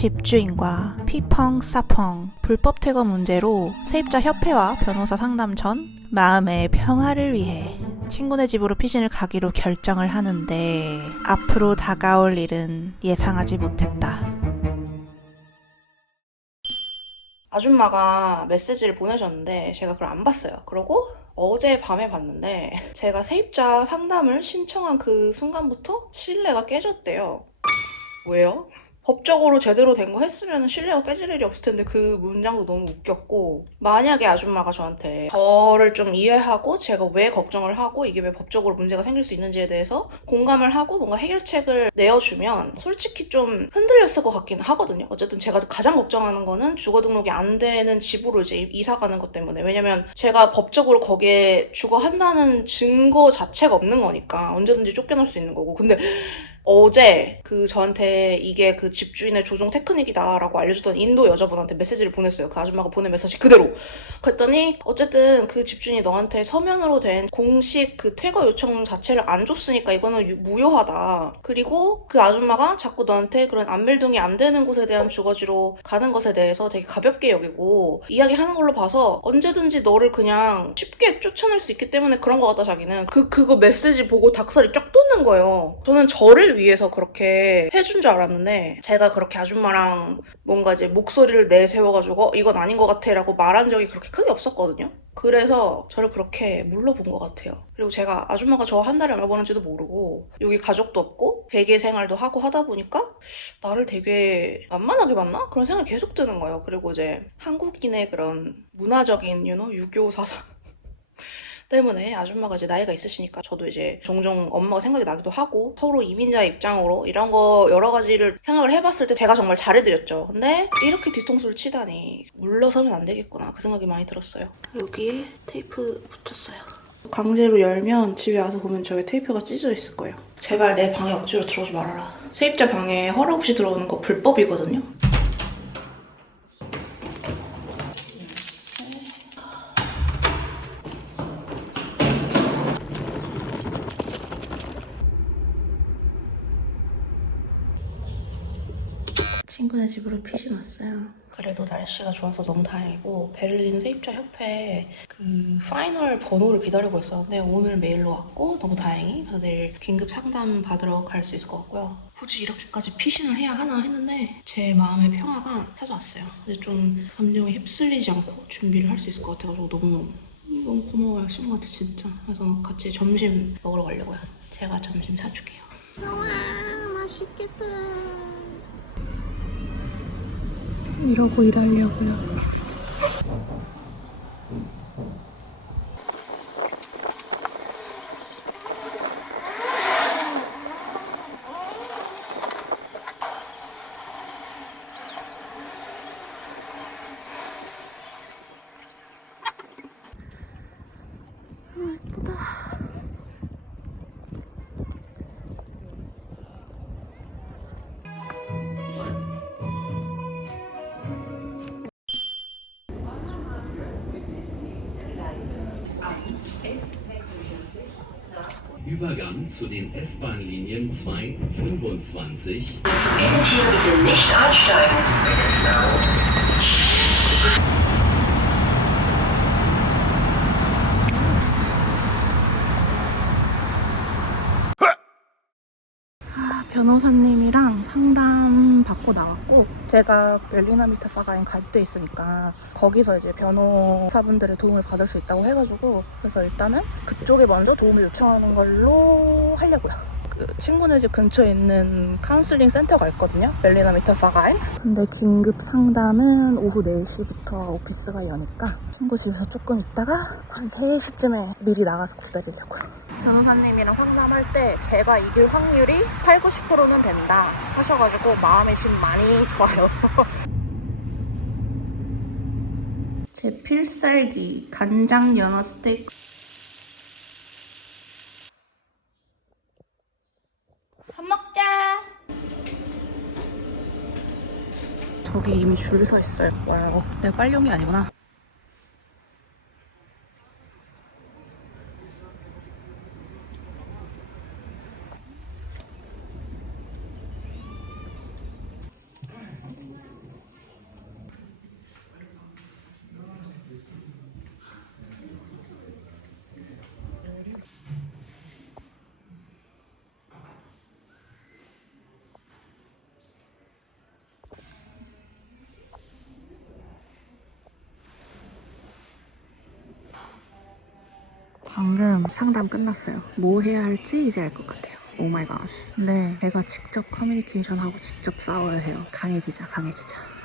집주인과 피펑사펑 불법 퇴거 문제로 세입자 협회와 변호사 상담 전 마음의 평화를 위해 친구네 집으로 피신을 가기로 결정을 하는데 앞으로 다가올 일은 예상하지 못했다. 아줌마가 메시지를 보내셨는데 제가 그걸 안 봤어요. 그러고 어제 밤에 봤는데 제가 세입자 상담을 신청한 그 순간부터 신뢰가 깨졌대요. 왜요? 법적으로 제대로 된 거 했으면 신뢰가 깨질 일이 없을 텐데 그 문장도 너무 웃겼고, 만약에 아줌마가 저한테 저를 좀 이해하고 제가 왜 걱정을 하고 이게 왜 법적으로 문제가 생길 수 있는지에 대해서 공감을 하고 뭔가 해결책을 내어주면 솔직히 좀 흔들렸을 것 같긴 하거든요. 어쨌든 제가 가장 걱정하는 거는 주거 등록이 안 되는 집으로 이제 이사 가는 것 때문에, 왜냐면 제가 법적으로 거기에 주거한다는 증거 자체가 없는 거니까 언제든지 쫓겨날 수 있는 거고. 근데 어제 저한테 이게 그 집주인의 조종 테크닉이다라고 알려줬던 인도 여자분한테 메시지를 보냈어요. 그 아줌마가 보낸 메시지 그대로. 그랬더니 어쨌든 그 집주인이 너한테 서면으로 된 공식 그 퇴거 요청 자체를 안 줬으니까 이거는 무효하다. 그리고 그 아줌마가 자꾸 너한테 그런 안멜동이 안 되는 곳에 대한 주거지로 가는 것에 대해서 되게 가볍게 여기고 이야기하는 걸로 봐서 언제든지 너를 그냥 쉽게 쫓아낼 수 있기 때문에 그런 것 같다. 자기는 그거 메시지 보고 닭살이 쫙 돋는 거예요. 저는 저를 위해서 그렇게 해준 줄 알았는데, 제가 그렇게 아줌마랑 뭔가 이제 목소리를 내세워가지고 이건 아닌 것 같아 라고 말한 적이 그렇게 크게 없었거든요. 그래서 저를 그렇게 물러본 것 같아요. 그리고 제가 아줌마가 저 한 달에 얼마 버는지도 모르고 여기 가족도 없고 베개 생활도 하고 하다 보니까 나를 되게 만만하게 봤나? 그런 생각이 계속 드는 거예요. 그리고 이제 한국인의 그런 문화적인 유교 사상 때문에 아줌마가 이제 나이가 있으시니까 저도 이제 종종 엄마가 생각이 나기도 하고, 서로 이민자 입장으로 이런 거 여러 가지를 생각을 해봤을 때 제가 정말 잘해드렸죠. 근데 이렇게 뒤통수를 치다니 물러서면 안 되겠구나, 그 생각이 많이 들었어요. 여기에 테이프 붙였어요. 강제로 열면 집에 와서 보면 저기 테이프가 찢어져 있을 거예요. 제발 내 방에 억지로 들어오지 말아라. 세입자 방에 허락 없이 들어오는 거 불법이거든요. 친구네 집으로 피신 왔어요. 그래도 날씨가 좋아서 너무 다행이고, 베를린 세입자 협회 그 파이널 번호를 기다리고 있었는데 오늘 메일로 왔고 너무 다행히, 그래서 내일 긴급 상담 받으러 갈 수 있을 것 같고요. 굳이 이렇게까지 피신을 해야 하나 했는데 제 마음의 평화가 찾아왔어요. 이제 좀 감정에 휩쓸리지 않고 준비를 할 수 있을 것 같아가지고 너무 고마워요, 친구한테 진짜. 그래서 같이 점심 먹으러 가려고요. 제가 점심 사줄게요. 우와, 맛있겠다. 이러고 일하려고요. 예쁘다. Übergang zu den S-Bahn-Linien 2, 25. Bitte hier bitte nicht einsteigen. 변호사님이랑 상담 받고 나왔고, 제가 벨리나 미트파가인 갈 때 있으니까 거기서 이제 변호사분들의 도움을 받을 수 있다고 해가지고, 그래서 일단은 그쪽에 먼저 도움을 요청하는 걸로 하려고요. 그 친구네 집 근처에 있는 카운슬링 센터가 있거든요, 벨리나 미트파가인. 근데 긴급 상담은 오후 4시부터 오피스가 여니까 친구 집에서 조금 있다가 한 3시쯤에 미리 나가서 기다리려고요. 변호사님이랑 상담할 때 제가 이길 확률이 8, 90%는 된다 하셔가지고 마음의 심 많이 좋아요. 제 필살기 간장 연어 스테이크. 밥 먹자. 저기 이미 줄 서 있어요. 와우, 내가 빨리 온 게 아니구나. 방금 상담 끝났어요. 뭐 해야 할지 이제 알 것 같아요. 오 마이 갓. 근데 제가 직접 커뮤니케이션하고 직접 싸워야 해요. 강해지자.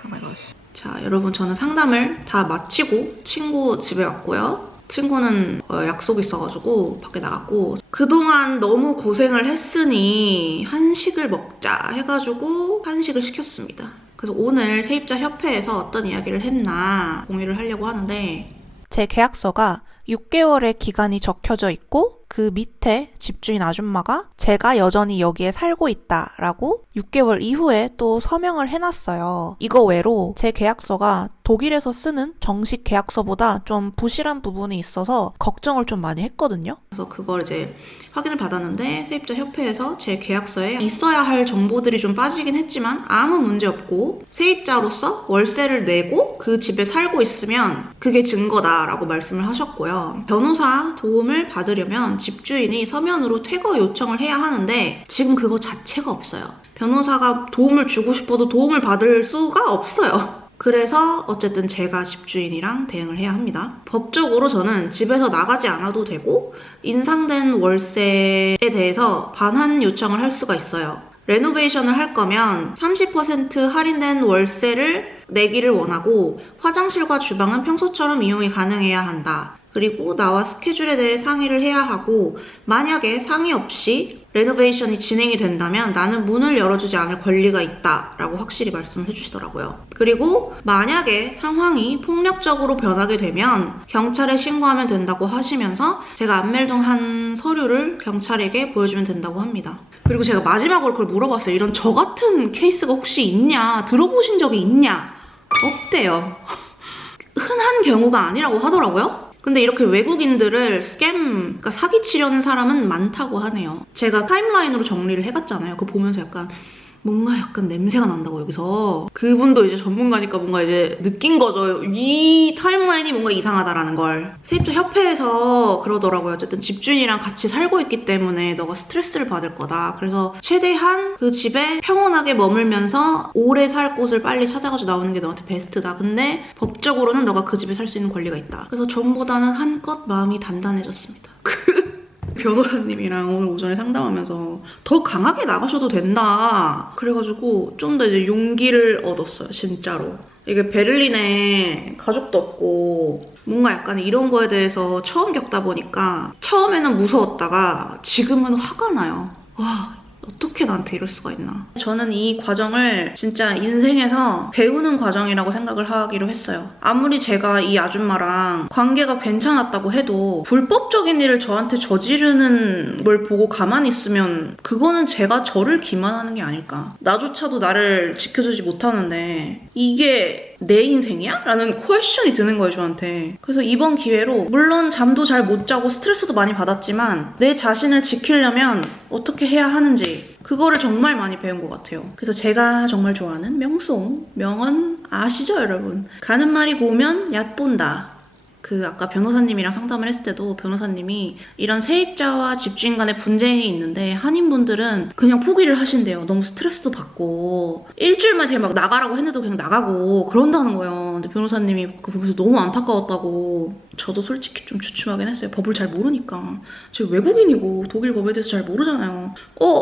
오 마이 갓. 자, 여러분, 저는 상담을 다 마치고 친구 집에 왔고요. 친구는 약속 있어가지고 밖에 나갔고, 그동안 너무 고생을 했으니 한식을 먹자 해가지고 한식을 시켰습니다. 그래서 오늘 세입자 협회에서 어떤 이야기를 했나 공유를 하려고 하는데, 제 계약서가 6개월의 기간이 적혀져 있고 그 밑에 집주인 아줌마가 제가 여전히 여기에 살고 있다라고 6개월 이후에 또 서명을 해놨어요. 이거 외로 제 계약서가 독일에서 쓰는 정식 계약서보다 좀 부실한 부분이 있어서 걱정을 좀 많이 했거든요. 그래서 그걸 이제 확인을 받았는데 세입자 협회에서 제 계약서에 있어야 할 정보들이 좀 빠지긴 했지만 아무 문제 없고 세입자로서 월세를 내고 그 집에 살고 있으면 그게 증거다라고 말씀을 하셨고요. 변호사 도움을 받으려면 집주인이 서면으로 퇴거 요청을 해야 하는데 지금 그거 자체가 없어요. 변호사가 도움을 주고 싶어도 도움을 받을 수가 없어요. 그래서 어쨌든 제가 집주인이랑 대응을 해야 합니다. 법적으로 저는 집에서 나가지 않아도 되고 인상된 월세에 대해서 반환 요청을 할 수가 있어요. 레노베이션을 할 거면 30% 할인된 월세를 내기를 원하고 화장실과 주방은 평소처럼 이용이 가능해야 한다. 그리고 나와 스케줄에 대해 상의를 해야 하고 만약에 상의 없이 레노베이션이 진행이 된다면 나는 문을 열어주지 않을 권리가 있다라고 확실히 말씀을 해주시더라고요. 그리고 만약에 상황이 폭력적으로 변하게 되면 경찰에 신고하면 된다고 하시면서 제가 안멜동한 서류를 경찰에게 보여주면 된다고 합니다. 그리고 제가 마지막으로 그걸 물어봤어요. 이런 저 같은 케이스가 혹시 있냐? 들어보신 적이 있냐? 없대요. 흔한 경우가 아니라고 하더라고요. 근데 이렇게 외국인들을 그러니까 사기치려는 사람은 많다고 하네요. 제가 타임라인으로 정리를 해갔잖아요. 그거 보면서 뭔가 약간 냄새가 난다고 여기서. 그분도 이제 전문가니까 뭔가 이제 느낀 거죠. 이 타임라인이 뭔가 이상하다라는 걸. 세입자 협회에서 그러더라고요. 어쨌든 집주인이랑 같이 살고 있기 때문에 너가 스트레스를 받을 거다. 그래서 최대한 그 집에 평온하게 머물면서 오래 살 곳을 빨리 찾아가지고 나오는 게 너한테 베스트다. 근데 법적으로는 너가 그 집에 살 수 있는 권리가 있다. 그래서 전보다는 한껏 마음이 단단해졌습니다. 변호사님이랑 오늘 오전에 상담하면서 더 강하게 나가셔도 된다. 그래가지고 좀 더 이제 용기를 얻었어요, 진짜로. 이게 베를린에 가족도 없고 뭔가 약간 이런 거에 대해서 처음 겪다 보니까 처음에는 무서웠다가 지금은 화가 나요. 와, 어떻게 나한테 이럴 수가 있나. 저는 이 과정을 진짜 인생에서 배우는 과정이라고 생각을 하기로 했어요. 아무리 제가 이 아줌마랑 관계가 괜찮았다고 해도 불법적인 일을 저한테 저지르는 걸 보고 가만히 있으면 그거는 제가 저를 기만하는 게 아닐까. 나조차도 나를 지켜주지 못하는데 이게 내 인생이야? 라는 퀘션이 드는 거예요, 저한테. 그래서 이번 기회로 물론 잠도 잘 못 자고 스트레스도 많이 받았지만 내 자신을 지키려면 어떻게 해야 하는지 그거를 정말 많이 배운 것 같아요. 그래서 제가 정말 좋아하는 명송, 명언 아시죠, 여러분? 가는 말이 고우면 얕본다. 아까 변호사님이랑 상담을 했을 때도 변호사님이 이런 세입자와 집주인 간의 분쟁이 있는데 한인분들은 그냥 포기를 하신대요. 너무 스트레스도 받고 일주일만 되게 막 나가라고 했는데도 그냥 나가고 그런다는 거예요. 근데 변호사님이 그거 보면서 너무 안타까웠다고. 저도 솔직히 좀 주춤하긴 했어요. 법을 잘 모르니까. 제가 외국인이고 독일 법에 대해서 잘 모르잖아요.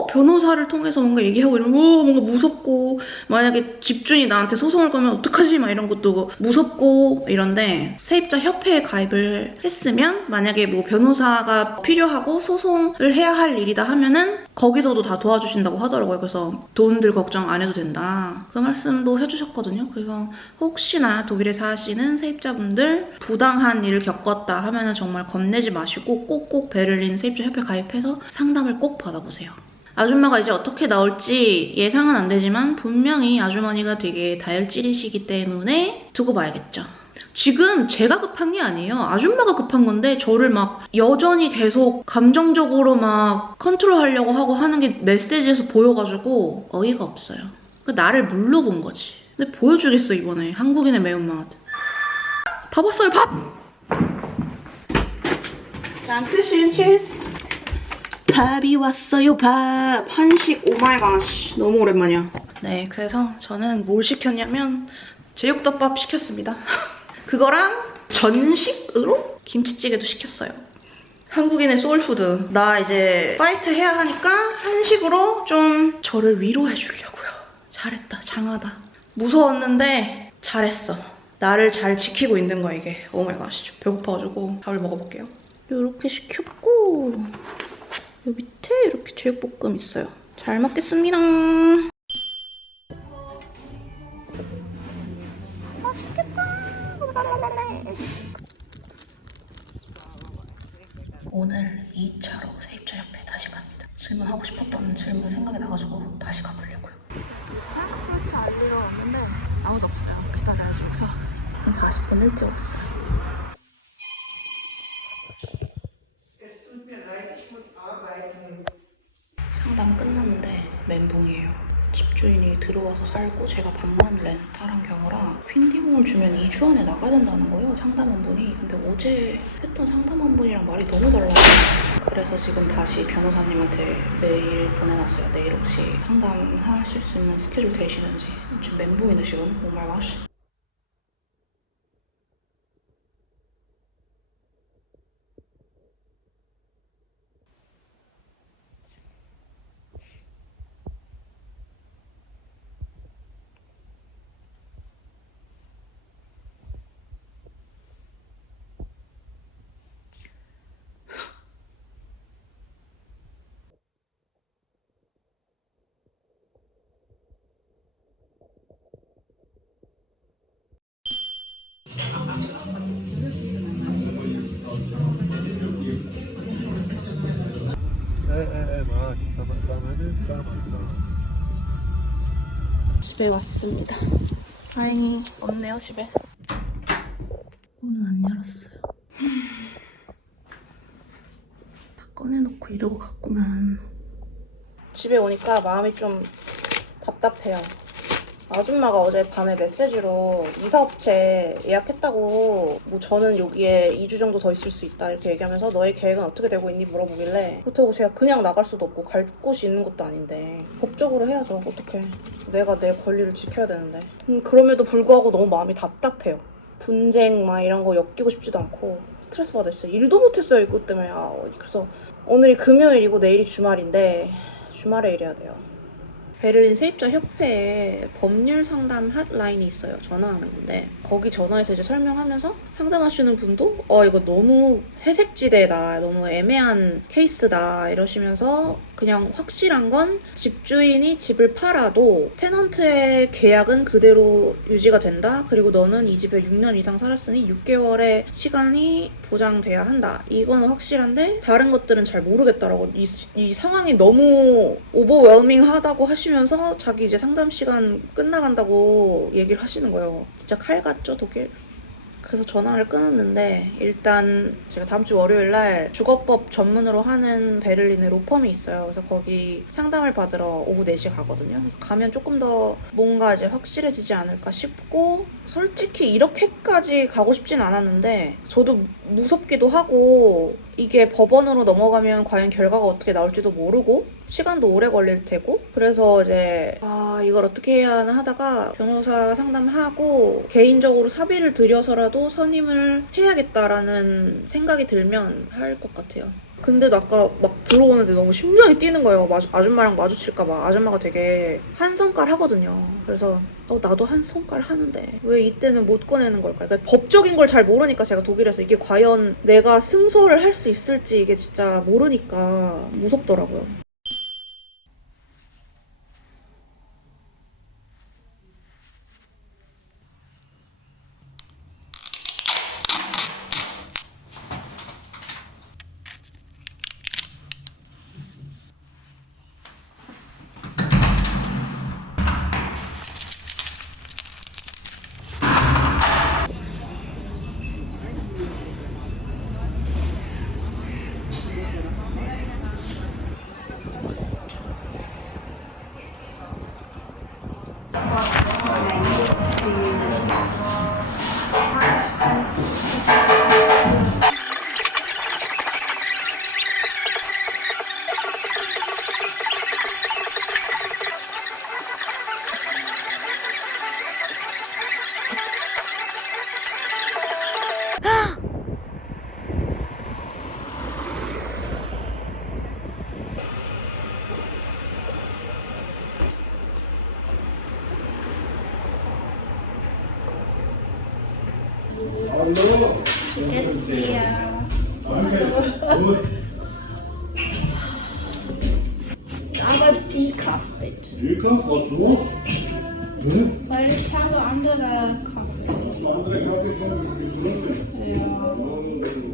변호사를 통해서 뭔가 얘기하고 이러면 뭔가 무섭고 만약에 집주인이 나한테 소송을 걸면 어떡하지? 막 이런 것도 무섭고 이런데 세입자 협회에 가입을 했으면 만약에 뭐 변호사가 필요하고 소송을 해야 할 일이다 하면은 거기서도 다 도와주신다고 하더라고요. 그래서 돈들 걱정 안 해도 된다. 그 말씀도 해주셨거든요. 그래서 혹시나 독일에 사시는 세입자분들 부당한 일을 겪었다 하면은 정말 겁내지 마시고 꼭꼭 베를린 세입자 협회 가입해서 상담을 꼭 받아보세요. 아줌마가 이제 어떻게 나올지 예상은 안 되지만 분명히 아주머니가 되게 다혈질이시기 때문에 두고 봐야겠죠. 지금 제가 급한 게 아니에요. 아줌마가 급한 건데 저를 막 여전히 계속 감정적으로 막 컨트롤하려고 하고 하는 게 메시지에서 보여가지고 어이가 없어요. 나를 물러본 거지. 근데 보여주겠어, 이번에. 한국인의 매운맛. 밥 왔어요, 밥! dankeschön, tschüss. 밥이 왔어요, 밥. 한식, 오마이갓. 너무 오랜만이야. 네, 그래서 저는 뭘 시켰냐면 제육덮밥 시켰습니다. 그거랑 전식으로 김치찌개도 시켰어요. 한국인의 소울푸드. 나 이제 파이트 해야 하니까 한식으로 좀 저를 위로해 주려고요. 잘했다. 장하다. 무서웠는데 잘했어. 나를 잘 지키고 있는 거야 이게. 오마이갓. 배고파가지고 밥을 먹어볼게요. 이렇게 시켰고 요 밑에 이렇게 제육볶음 있어요. 잘 먹겠습니다. 맛있겠다. 오늘 2차로 세입자 협회 다시 갑니다. 질문하고 싶었던 질문 생각이 나가지고 다시 가보려고요. 프랑크푸르트 알리러 왔는데 아무도 없어요. 기다려야지. 여기서 한 40분 일찍 왔어요. 상담 끝났는데 멘붕이에요. 집주인이 들어와서 살고 제가 방만 렌탈한 경우라 퀸디공을 주면 2주 안에 나가야 된다는 거예요. 상담원분이. 근데 어제 했던 상담원분이랑 말이 너무 달라요. 그래서 지금 다시 변호사님한테 메일 보내놨어요. 내일 혹시 상담하실 수 있는 스케줄 되시는지. 지금 멘붕이네 지금. 오마이갓. معك سامع 집에 왔습니다. 다행히 없네요 집에. 문은 안 열었어요. 다 꺼내놓고 이러고 갔구만. 집에 오니까 마음이 좀 답답해요. 아줌마가 어제 밤에 메시지로 이사업체 예약했다고 뭐 저는 여기에 2주 정도 더 있을 수 있다 이렇게 얘기하면서 너의 계획은 어떻게 되고 있니 물어보길래 그렇다고 제가 그냥 나갈 수도 없고 갈 곳이 있는 것도 아닌데 법적으로 해야죠. 어떡해. 내가 내 권리를 지켜야 되는데. 그럼에도 불구하고 너무 마음이 답답해요. 분쟁 막 이런 거 엮이고 싶지도 않고 스트레스 받았어요. 일도 못했어요 이것 때문에. 그래서 오늘이 금요일이고 내일이 주말인데 주말에 일해야 돼요. 베를린 세입자 협회에 법률 상담 핫라인이 있어요. 전화하는 건데 거기 전화해서 이제 설명하면서 상담하시는 분도 이거 너무 회색지대다, 너무 애매한 케이스다 이러시면서 그냥 확실한 건 집주인이 집을 팔아도 테넌트의 계약은 그대로 유지가 된다. 그리고 너는 이 집에 6년 이상 살았으니 6개월의 시간이 보장돼야 한다. 이거는 확실한데 다른 것들은 잘 모르겠다라고 이 상황이 너무 오버웰밍하다고 하시면서 자기 이제 상담 시간 끝나간다고 얘기를 하시는 거예요. 진짜 칼 같죠 독일? 그래서 전화를 끊었는데 일단 제가 다음 주 월요일 날 주거법 전문으로 하는 베를린에 로펌이 있어요. 그래서 거기 상담을 받으러 오후 4시에 가거든요. 그래서 가면 조금 더 뭔가 이제 확실해지지 않을까 싶고 솔직히 이렇게까지 가고 싶진 않았는데 저도 무섭기도 하고 이게 법원으로 넘어가면 과연 결과가 어떻게 나올지도 모르고 시간도 오래 걸릴 테고 그래서 이제 이걸 어떻게 해야 하나 하다가 변호사 상담하고 개인적으로 사비를 들여서라도 선임을 해야겠다라는 생각이 들면 할 것 같아요. 근데 아까 막 들어오는데 너무 심장이 뛰는 거예요. 아줌마랑 마주칠까봐. 아줌마가 되게 한 성깔 하거든요. 그래서 나도 한 성깔 하는데 왜 이때는 못 꺼내는 걸까? 그러니까 법적인 걸 잘 모르니까 제가 독일에서 이게 과연 내가 승소를 할 수 있을지 이게 진짜 모르니까 무섭더라고요. Jetzt die aber Decaf bitte. Decaf, was los? Weil ich habe andere Kaffee. Andere Kaffee schon getrunken. Ja.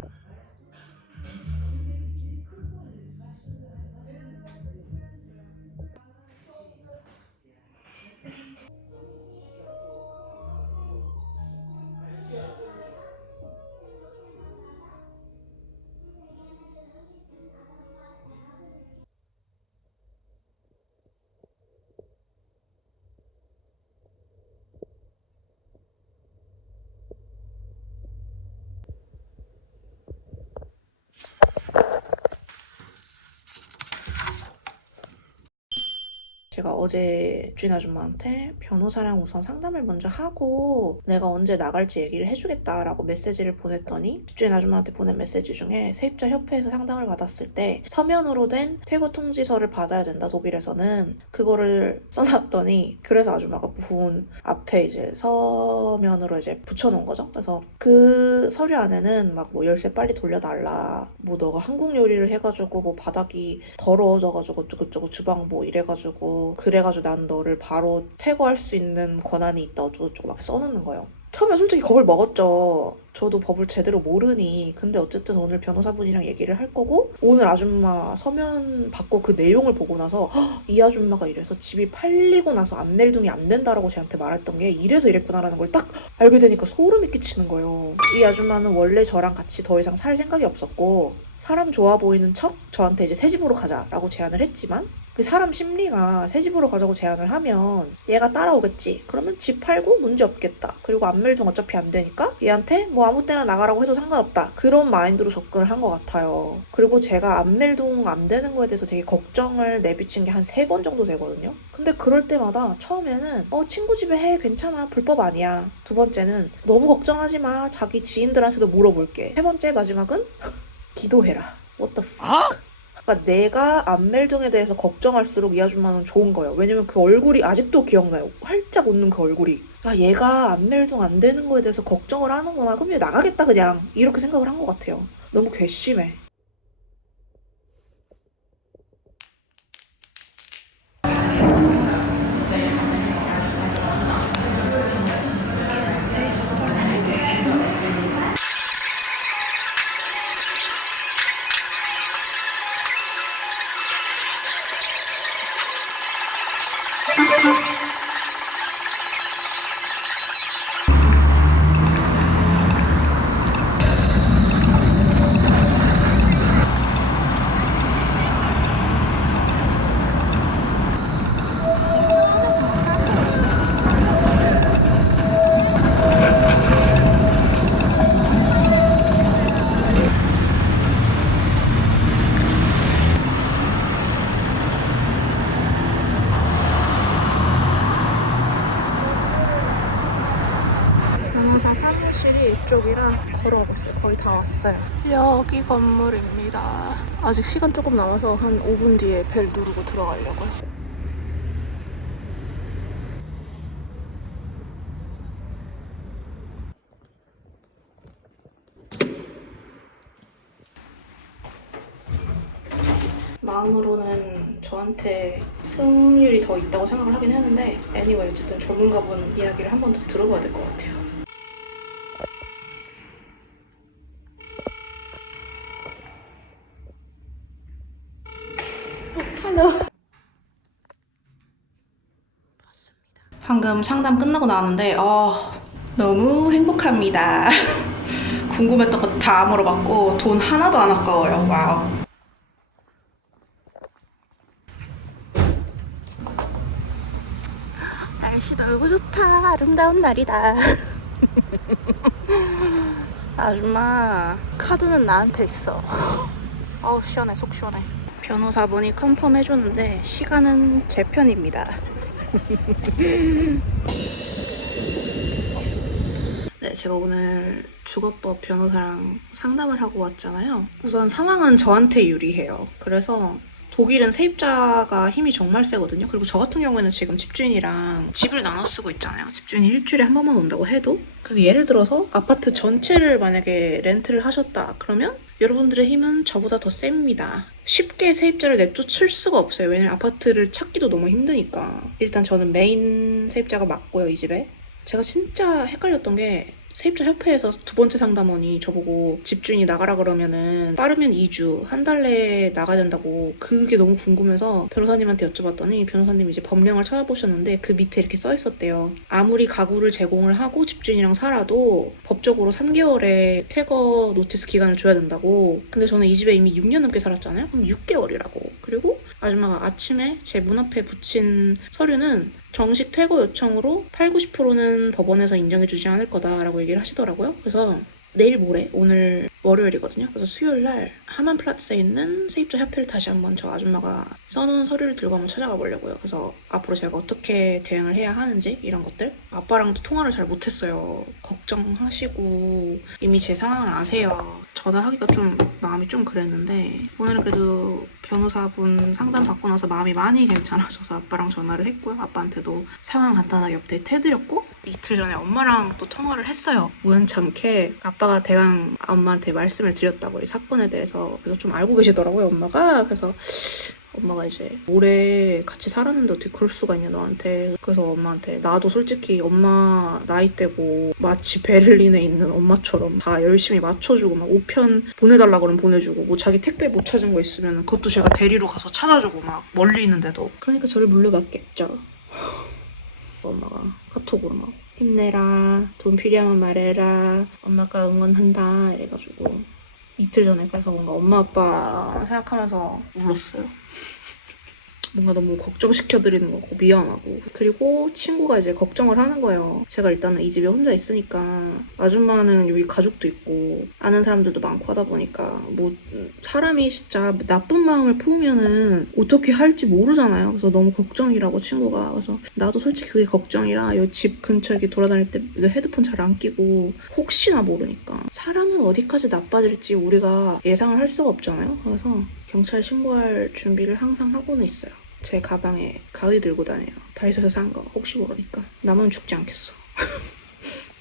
제가 어제 주인 아줌마한테 변호사랑 우선 상담을 먼저 하고 내가 언제 나갈지 얘기를 해주겠다라고 메시지를 보냈더니 주인 아줌마한테 보낸 메시지 중에 세입자 협회에서 상담을 받았을 때 서면으로 된 퇴거 통지서를 받아야 된다, 독일에서는. 그거를 써놨더니 그래서 아줌마가 문 앞에 이제 서면으로 이제 붙여놓은 거죠. 그래서 그 서류 안에는 막 뭐 열쇠 빨리 돌려달라, 뭐 너가 한국 요리를 해가지고 뭐 바닥이 더러워져가지고 어쩌고저쩌고 주방 뭐 이래가지고 그래가지고 난 너를 바로 퇴거할 수 있는 권한이 있다 어쩌고저쩌고 막 써놓는 거예요. 처음에 솔직히 겁을 먹었죠. 저도 법을 제대로 모르니. 근데 어쨌든 오늘 변호사분이랑 얘기를 할 거고, 오늘 아줌마 서면 받고 그 내용을 보고 나서 헉, 이 아줌마가 이래서 집이 팔리고 나서 안멜동이 안 된다라고 저한테 말했던 게 이래서 이랬구나라는 걸 딱 알게 되니까 소름이 끼치는 거예요. 이 아줌마는 원래 저랑 같이 더 이상 살 생각이 없었고, 사람 좋아 보이는 척 저한테 이제 새 집으로 가자라고 제안을 했지만, 그 사람 심리가 새 집으로 가자고 제안을 하면 얘가 따라오겠지. 그러면 집 팔고 문제 없겠다. 그리고 안멜동 어차피 안 되니까 얘한테 뭐 아무 때나 나가라고 해도 상관없다. 그런 마인드로 접근을 한 것 같아요. 그리고 제가 안멜동 안 되는 거에 대해서 되게 걱정을 내비친 게 한 3번 정도 되거든요. 근데 그럴 때마다 처음에는 친구 집에 해, 괜찮아, 불법 아니야. 두 번째는 너무 걱정하지 마, 자기 지인들한테도 물어볼게. 세 번째 마지막은 기도해라. What the fuck? 그러니까 내가 안멜동에 대해서 걱정할수록 이 아줌마는 좋은 거예요. 왜냐면 그 얼굴이 아직도 기억나요. 활짝 웃는 그 얼굴이. 아, 얘가 안멜동 안 되는 거에 대해서 걱정을 하는구나. 그럼 얘 나가겠다 그냥. 이렇게 생각을 한 것 같아요. 너무 괘씸해. 변호사 사무실이 이쪽이라 걸어오고 있어요. 거의 다 왔어요. 여기 건물입니다. 아직 시간 조금 남아서 한 5분 뒤에 벨 누르고 들어가려고요. 마음으로는 저한테 승률이 더 있다고 생각을 하긴 했는데 anyway 어쨌든 전문가분 이야기를 한 번 더 들어봐야 될 것 같아요. 방금 상담 끝나고 나왔는데 너무 행복합니다. 궁금했던 거 다 물어봤고 돈 하나도 안 아까워요. 와우. 날씨 너무 좋다. 아름다운 날이다. 아줌마 카드는 나한테 있어. 어우 시원해, 속 시원해. 변호사분이 컨펌 해주는데 시간은 제 편입니다. 네, 제가 오늘 주거법 변호사랑 상담을 하고 왔잖아요. 우선 상황은 저한테 유리해요. 그래서 독일은 세입자가 힘이 정말 세거든요. 그리고 저 같은 경우에는 지금 집주인이랑 집을 나눠 쓰고 있잖아요. 집주인이 일주일에 한 번만 온다고 해도. 그래서 예를 들어서 아파트 전체를 만약에 렌트를 하셨다 그러면 여러분들의 힘은 저보다 더 셉니다. 쉽게 세입자를 내쫓을 수가 없어요. 왜냐면 아파트를 찾기도 너무 힘드니까. 일단 저는 메인 세입자가 맞고요, 이 집에. 제가 진짜 헷갈렸던 게 세입자 협회에서 두 번째 상담원이 저보고 집주인이 나가라 그러면은 빠르면 2주, 한 달 내에 나가야 된다고. 그게 너무 궁금해서 변호사님한테 여쭤봤더니 변호사님이 이제 법령을 찾아보셨는데 그 밑에 이렇게 써 있었대요. 아무리 가구를 제공을 하고 집주인이랑 살아도 법적으로 3개월의 퇴거 노티스 기간을 줘야 된다고. 근데 저는 이 집에 이미 6년 넘게 살았잖아요. 그럼 6개월이라고. 그리고 아줌마가 아침에 제 문 앞에 붙인 서류는 정식 퇴거 요청으로 8, 90%는 법원에서 인정해주지 않을 거다라고 얘기를 하시더라고요. 그래서 내일 모레, 오늘 월요일이거든요. 그래서 수요일 날 하만플라츠에 있는 세입자 협회를 다시 한번 저 아줌마가 써놓은 서류를 들고 한번 찾아가 보려고요. 그래서 앞으로 제가 어떻게 대응을 해야 하는지 이런 것들. 아빠랑도 통화를 잘 못했어요. 걱정하시고 이미 제 상황을 아세요. 전화하기가 좀 마음이 좀 그랬는데 오늘은 그래도 변호사분 상담 받고 나서 마음이 많이 괜찮아져서 아빠랑 전화를 했고요. 아빠한테도 상황 간단하게 업데이트 해드렸고 이틀 전에 엄마랑 또 통화를 했어요. 우연찮게 아빠가 대강 엄마한테 말씀을 드렸다고 이 사건에 대해서. 그래서 좀 알고 계시더라고요, 엄마가. 그래서 엄마가 이제 오래 같이 살았는데 어떻게 그럴 수가 있냐 너한테. 그래서 엄마한테 나도 솔직히 엄마 나이대고 마치 베를린에 있는 엄마처럼 다 열심히 맞춰주고 막 우편 보내달라 그러면 보내주고 뭐 자기 택배 못 찾은 거 있으면 그것도 제가 데리러 가서 찾아주고 막 멀리 있는데도. 그러니까 저를 물려받겠죠. 엄마가 카톡으로 막 힘내라, 돈 필요하면 말해라, 엄마가 응원한다 이래가지고 이틀 전에 그래서 뭔가 엄마 아빠 생각하면서 울었어요. 뭔가 너무 걱정시켜드리는 거고 미안하고. 그리고 친구가 이제 걱정을 하는 거예요. 제가 일단은 이 집에 혼자 있으니까 아줌마는 여기 가족도 있고 아는 사람들도 많고 하다 보니까 뭐 사람이 진짜 나쁜 마음을 품으면은 어떻게 할지 모르잖아요. 그래서 너무 걱정이라고 친구가. 그래서 나도 솔직히 그게 걱정이라 이 집 근처 이렇게 돌아다닐 때 헤드폰 잘 안 끼고 혹시나 모르니까. 사람은 어디까지 나빠질지 우리가 예상을 할 수가 없잖아요. 그래서 경찰 신고할 준비를 항상 하고는 있어요. 제 가방에 가위 들고 다녀요. 다이소에서 산 거 혹시 모르니까. 나만 죽지 않겠어.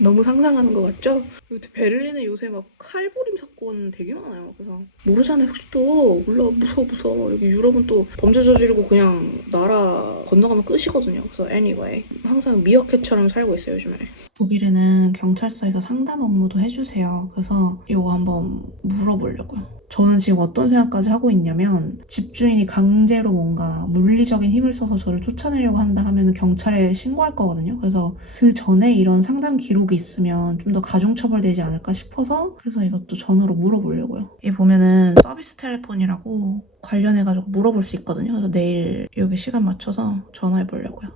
너무 상상하는 것 같죠? 그리고 베를린에 요새 막 칼부림 사건 되게 많아요. 그래서 모르잖아요. 혹시 또 몰라. 무서워. 여기 유럽은 또 범죄 저지르고 그냥 나라 건너가면 끝이거든요. 그래서 anyway 항상 미어캣처럼 살고 있어요 요즘에. 독일에는 경찰서에서 상담 업무도 해주세요. 그래서 이거 한번 물어보려고요. 저는 지금 어떤 생각까지 하고 있냐면 집주인이 강제로 뭔가 물리적인 힘을 써서 저를 쫓아내려고 한다 하면 경찰에 신고할 거거든요. 그래서 그 전에 이런 상담 기록이 있으면 좀 더 가중처벌되지 않을까 싶어서 그래서 이것도 전화로 물어보려고요. 여기 보면은 서비스 텔레폰이라고 관련해가지고 물어볼 수 있거든요. 그래서 내일 여기 시간 맞춰서 전화해보려고요.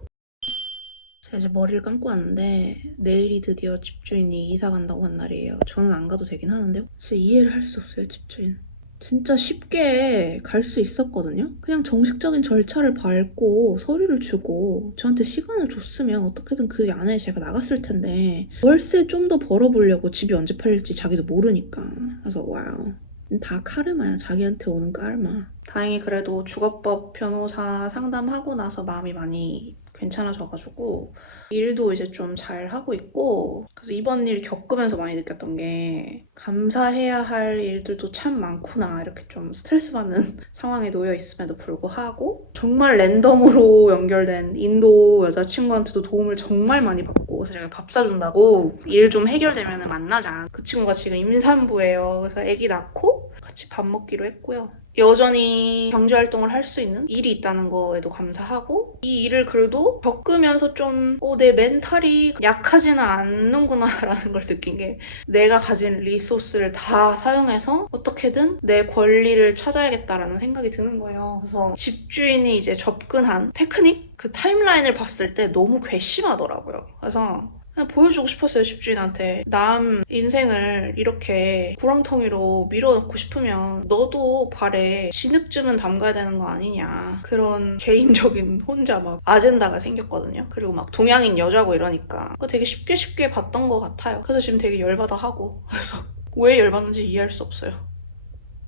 제가 이제 머리를 감고 왔는데 내일이 드디어 집주인이 이사 간다고 한 날이에요. 저는 안 가도 되긴 하는데요. 진짜 이해를 할 수 없어요, 집주인. 진짜 쉽게 갈 수 있었거든요. 그냥 정식적인 절차를 밟고 서류를 주고 저한테 시간을 줬으면 어떻게든 그 안에 제가 나갔을 텐데 월세 좀 더 벌어보려고 집이 언제 팔릴지 자기도 모르니까. 그래서 와우. 다 카르마야. 자기한테 오는 까르마. 다행히 그래도 주거법 변호사 상담하고 나서 마음이 많이 괜찮아져가지고 일도 이제 좀 잘 하고 있고. 그래서 이번 일 겪으면서 많이 느꼈던 게 감사해야 할 일들도 참 많구나. 이렇게 좀 스트레스 받는 상황에 놓여 있음에도 불구하고 정말 랜덤으로 연결된 인도 여자친구한테도 도움을 정말 많이 받고. 그래서 제가 밥 사준다고 일 좀 해결되면 만나자. 그 친구가 지금 임산부예요. 그래서 아기 낳고 같이 밥 먹기로 했고요. 여전히 경제활동을 할 수 있는 일이 있다는 거에도 감사하고 이 일을 그래도 겪으면서 좀 내 멘탈이 약하지는 않는구나 라는 걸 느낀 게 내가 가진 리소스를 다 사용해서 어떻게든 내 권리를 찾아야겠다라는 생각이 드는 거예요. 그래서 집주인이 이제 접근한 테크닉? 그 타임라인을 봤을 때 너무 괘씸하더라고요. 그래서 그냥 보여주고 싶었어요, 집주인한테. 남 인생을 이렇게 구렁텅이로 밀어넣고 싶으면 너도 발에 진흙쯤은 담가야 되는 거 아니냐. 그런 개인적인 혼자 막 아젠다가 생겼거든요. 그리고 막 동양인 여자고 이러니까 그거 되게 쉽게 봤던 것 같아요. 그래서 지금 되게 열받아 하고. 그래서 왜 열받는지 이해할 수 없어요.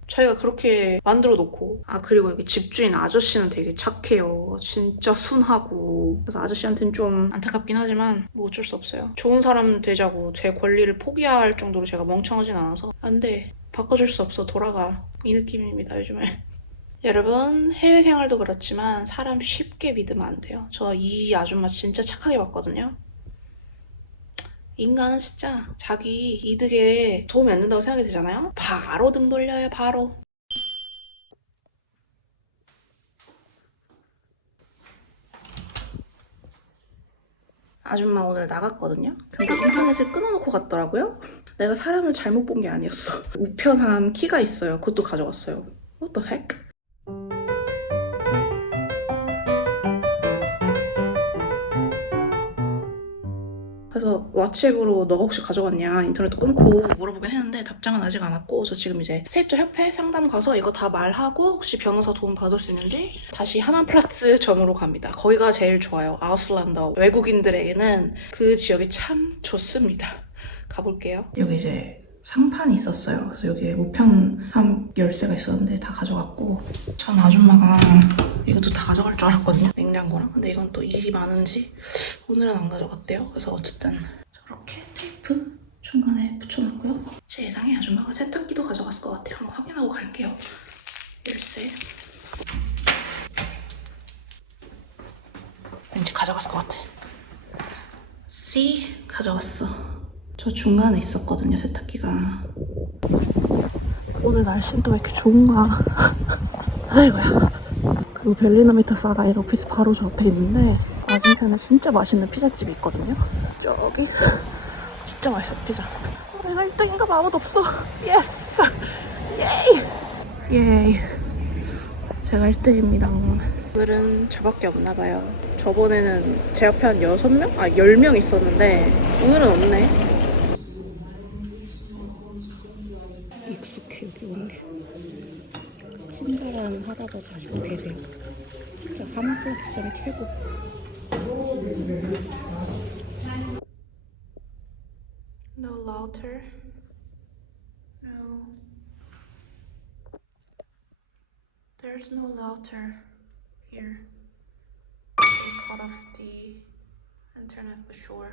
자기가 그렇게 만들어 놓고. 아, 그리고 여기 집주인 아저씨는 되게 착해요. 진짜 순하고. 그래서 아저씨한테는 좀 안타깝긴 하지만 뭐 어쩔 수 없어요. 좋은 사람 되자고 제 권리를 포기할 정도로 제가 멍청하진 않아서. 안 돼. 바꿔줄 수 없어. 돌아가. 이 느낌입니다, 요즘에. 여러분, 해외 생활도 그렇지만 사람 쉽게 믿으면 안 돼요. 저 이 아줌마 진짜 착하게 봤거든요. 인간은 진짜 자기 이득에 도움이 안 된다고 생각이 되잖아요? 바로 등 돌려요, 바로. 아줌마 오늘 나갔거든요? 근데 인터넷을 끊어놓고 갔더라고요? 내가 사람을 잘못 본 게 아니었어. 우편함 키가 있어요. 그것도 가져갔어요. What the heck? 그래서 왓츠앱으로 너가 혹시 가져갔냐 인터넷도 끊고 물어보긴 했는데 답장은 아직 안 왔고, 저 지금 이제 세입자 협회 상담 가서 이거 다 말하고 혹시 변호사 도움 받을 수 있는지 다시 하만플라츠 점으로 갑니다. 거기가 제일 좋아요. 아우슬란더 외국인들에게는 그 지역이 참 좋습니다. 가볼게요. 여기 이제 상판이 있었어요. 그래서 여기에 우편함 열쇠가 있었는데 다 가져갔고, 전 아줌마가 이것도 다 가져갈 줄 알았거든요. 냉장고랑. 근데 이건 또 일이 많은지 오늘은 안 가져갔대요. 그래서 어쨌든 저렇게 테이프 중간에 붙여놨고요. 제 예상에 아줌마가 세탁기도 가져갔을 것 같아요. 한번 확인하고 갈게요. 열쇠. 왠지 가져갔을 것 같아. C 가져갔어. 저 중간에 있었거든요, 세탁기가. 오늘 날씨는 또 왜 이렇게 좋은가. 아이고야. 그리고 벨리노미터 파가일 오피스 바로 저 앞에 있는데 맞은편에 진짜 맛있는 피자집이 있거든요. 저기 진짜 맛있어, 피자. 내가 1등인가 봐. 아무도 없어. 예스! 예이! 예이. 제가 1등입니다. 오늘은 저밖에 없나봐요. 저번에는 제 앞에 한 6명? 아, 10명 있었는데 오늘은 없네. 익숙해, 여기 오는 게. 친절한 할아버지 아직도 계세요. 진짜 하만플라츠점이 최고. No router. No. There's no router here. They cut off the internet for sure.